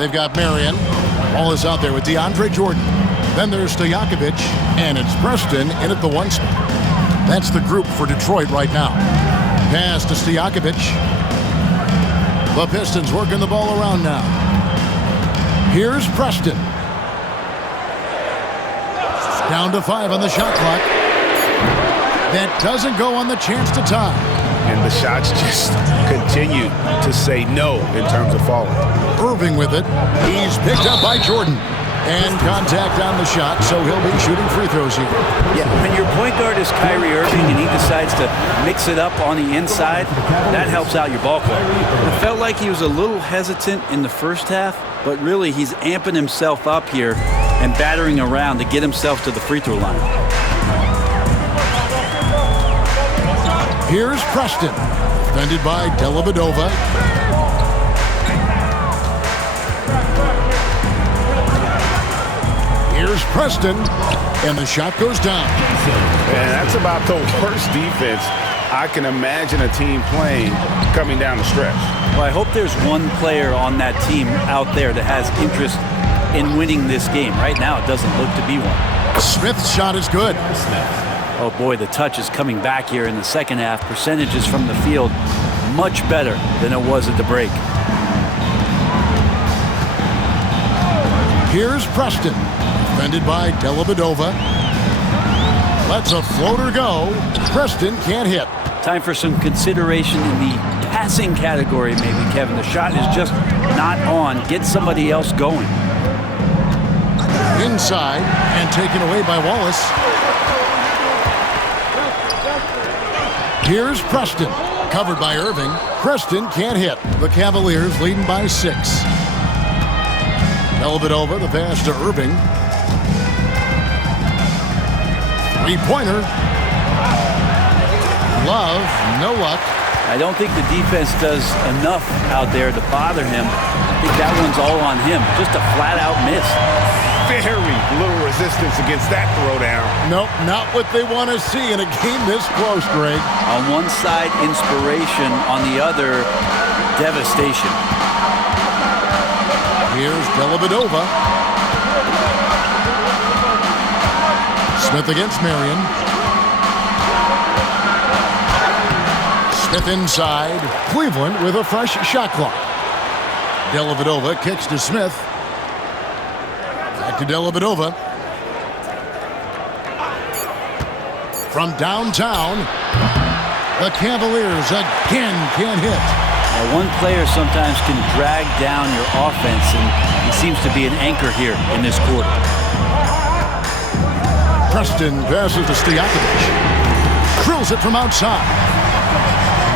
They've got Marion. Ball is out there with DeAndre Jordan. Then there's Stojakovic, and it's Preston in at the 1 spot. That's the group for Detroit right now. Pass to Stojakovic. The Pistons working the ball around now. Here's Preston. Down to 5 on the shot clock. That doesn't go on the chance to tie. And the shots just continue to say no in terms of falling. Irving with it. He's picked up by Jordan. And contact on the shot, so he'll be shooting free throws here. Yeah, when your point guard is Kyrie Irving and he decides to mix it up on the inside, that helps out your ball club. It felt like he was a little hesitant in the first half, but really he's amping himself up here and battering around to get himself to the free throw line. Here's Preston, defended by Dellavedova. Here's Preston, and the shot goes down. And that's about the worst defense I can imagine a team playing coming down the stretch. Well, I hope there's one player on that team out there that has interest in winning this game. Right now, it doesn't look to be one. Smith's shot is good. Oh, boy, the touch is coming back here in the second half. Percentages from the field much better than it was at the break. Here's Preston, defended by Dellavedova. Lets a floater go. Preston can't hit. Time for some consideration in the passing category, maybe, Kevin. The shot is just not on. Get somebody else going. Inside and taken away by Wallace. Here's Preston, covered by Irving. Preston can't hit. The Cavaliers leading by 6. Dellavedova, the pass to Irving. Three-pointer. Love, no luck. I don't think the defense does enough out there to bother him. I think that one's all on him. Just a flat-out miss. Very little resistance against that throwdown. Nope, not what they want to see in a game this close, Greg. On one side, inspiration. On the other, devastation. Here's Dellavedova. Smith against Marion. Smith inside. Cleveland with a fresh shot clock. Dellavedova kicks to Smith. Back to Dellavedova. From downtown, the Cavaliers again can't hit. Now, one player sometimes can drag down your offense, and he seems to be an anchor here in this quarter. Preston passes to Stojakovic. Drills it from outside.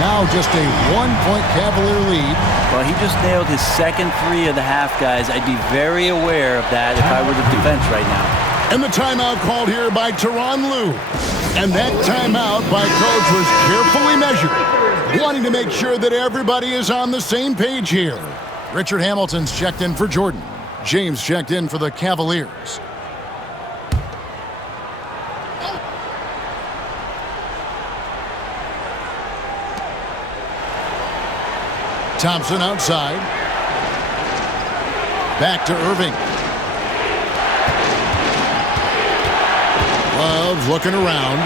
Now just a 1-point Cavalier lead. Well, he just nailed his second 3 of the half, guys. I'd be very aware of that if I were the defense right now. And the timeout called here by Tyronn Lue. And that timeout by coach was carefully measured, wanting to make sure that everybody is on the same page here. Richard Hamilton's checked in for Jordan. James checked in for the Cavaliers. Thompson outside. Back to Irving. Love's looking around.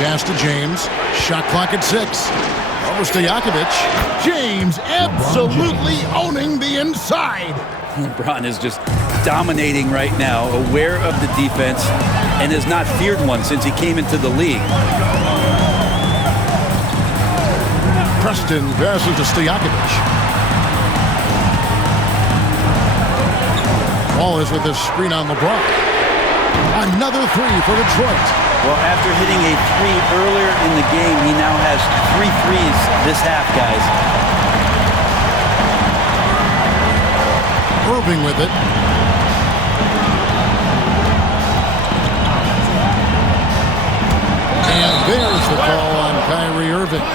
Pass to James. Shot clock at 6. Over Stojakovic. James absolutely owning the inside. LeBron is just dominating right now, aware of the defense, and has not feared one since he came into the league. Preston passes to Stojakovic. Ball is with the screen on LeBron. Another 3 for Detroit. Well, after hitting a 3 earlier in the game, he now has 3 threes this half, guys. Irving with it. And there's the call on Kyrie Irving.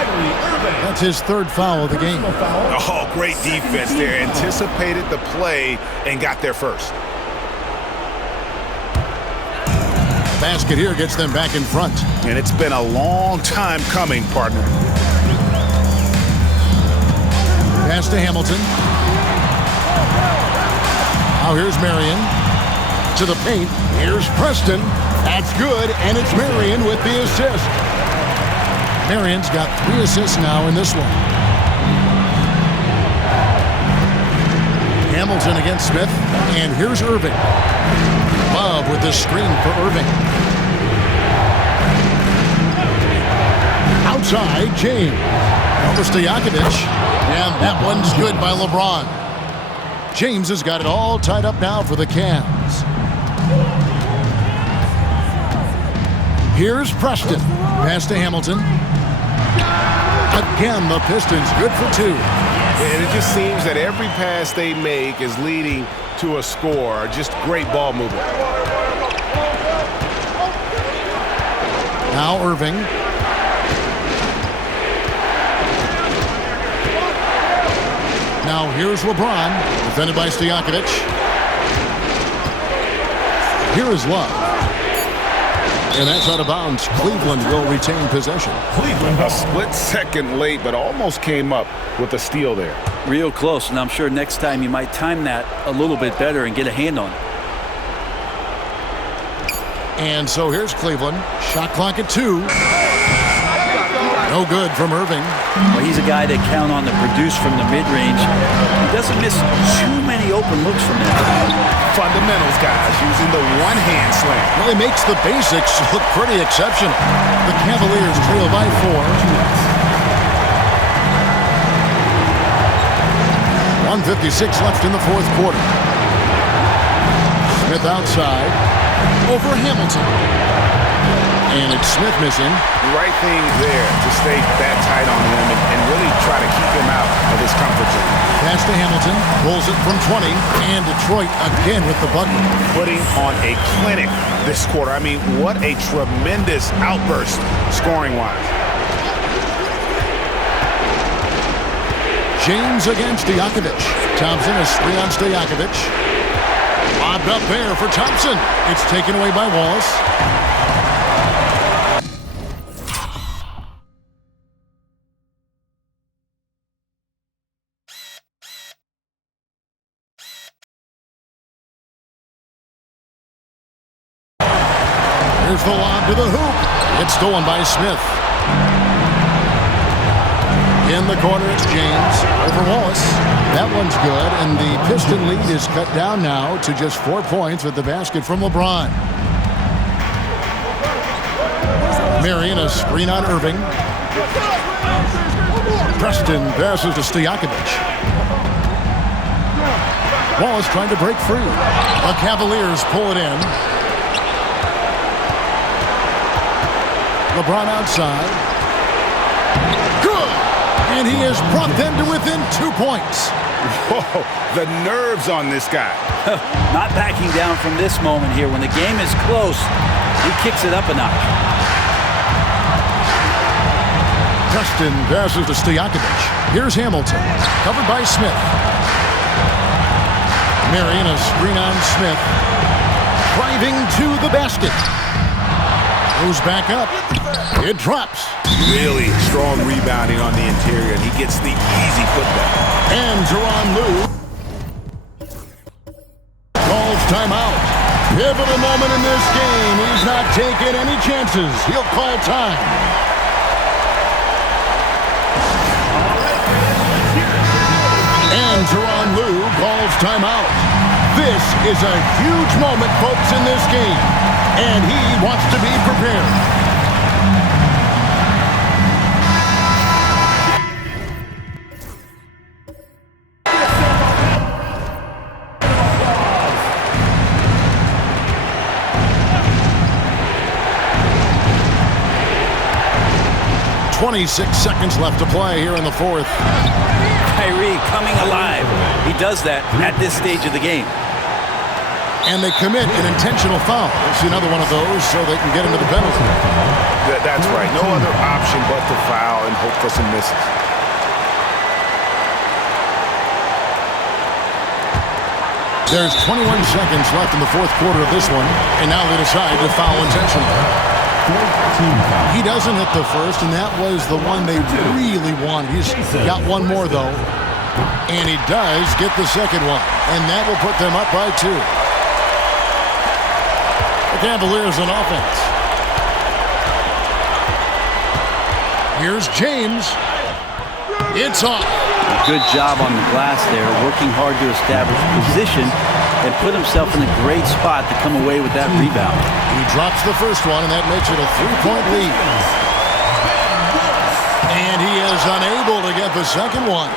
That's his 3rd foul of the game. Oh, great defense there. Anticipated the play and got there first. Basket here gets them back in front. And it's been a long time coming, partner. Pass to Hamilton. Now here's Marion to the paint. Here's Preston. That's good, and it's Marion with the assist. Marion's got 3 assists now in this one. Hamilton against Smith, and here's Irving. Love with the screen for Irving. Outside, James. Over Stojakovic, and that one's good by LeBron. James has got it all tied up now for the Cavs. Here's Preston. Pass to Hamilton. Again, the Pistons good for 2. And it just seems that every pass they make is leading to a score. Just great ball movement. Now Irving. Now here's LeBron, defended by Stojakovic. Here is Love. And that's out of bounds. Cleveland will retain possession. Cleveland a split second late, but almost came up with a steal there. Real close, and I'm sure next time you might time that a little bit better and get a hand on it. And so here's Cleveland. Shot clock at 2. No good from Irving. Well, he's a guy that count on to produce from the mid-range. He doesn't miss too many open looks from there. Fundamentals, guys, using the one-hand slam. Well, he makes the basics look pretty exceptional. The Cavaliers trail by 4. 1:56 left in the fourth quarter. Smith outside. Over Hamilton. And it's Smith missing. Right thing there to stay that tight on him and really try to keep him out of his comfort zone. Pass to Hamilton. Pulls it from 20. And Detroit again with the bucket. Putting on a clinic this quarter. I mean, what a tremendous outburst scoring-wise. James against Stojakovic. Thompson is 3 on Stojakovic. Lobbed up there for Thompson. It's taken away by Wallace. Here's the lob to the hoop. It's stolen by Smith. In the corner, it's James over Wallace. That one's good, and the Piston lead is cut down now to just 4 points with the basket from LeBron. Marion, a screen on Irving. Preston passes to Stojakovic. Wallace trying to break free. The Cavaliers pull it in. LeBron outside. Good! And he has brought them to within 2 points. Whoa, the nerves on this guy. Not backing down from this moment here. When the game is close, he kicks it up a notch. Preston passes to Stojakovic. Here's Hamilton, covered by Smith. Marion, a screen on Smith. Driving to the basket. Goes back up. It drops. Really strong rebounding on the interior, and he gets the easy putback. And Teron Lue calls timeout. Pivotal moment in this game. He's not taking any chances. He'll call time. And Teron Lue calls timeout. This is a huge moment, folks, in this game. And he wants to be prepared. .26 seconds left to play here in the fourth. Kyrie coming alive. He does that at this stage of the game. And they commit an intentional foul. We'll see another one of those so they can get into the penalty. That's right. No other option but to foul and hope for some misses. There's 21 seconds left in the fourth quarter of this one, and now they decide to foul intentionally. He doesn't hit the first, and that was the one they really wanted. He's got one more, though. And he does get the second one. And that will put them up by 2. The Cavaliers on offense. Here's James. It's off. Good job on the glass there, working hard to establish position and put himself in a great spot to come away with that rebound. He drops the first one, and that makes it a 3-point lead. And he is unable to get the second one.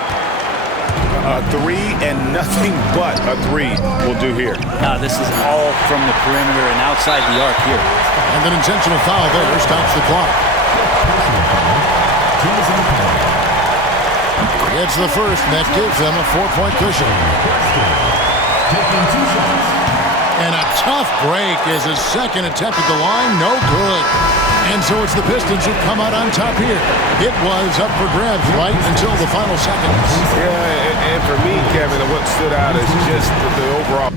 A 3 and nothing but a 3 will do here. This is all from the perimeter and outside the arc here. And an intentional foul there stops the clock. It's the first, and that gives them a 4-point cushion. And a tough break is his second attempt at the line. No good. And so it's the Pistons who come out on top here. It was up for grabs right until the final seconds. Yeah, and for me, Kevin, what stood out is just the overall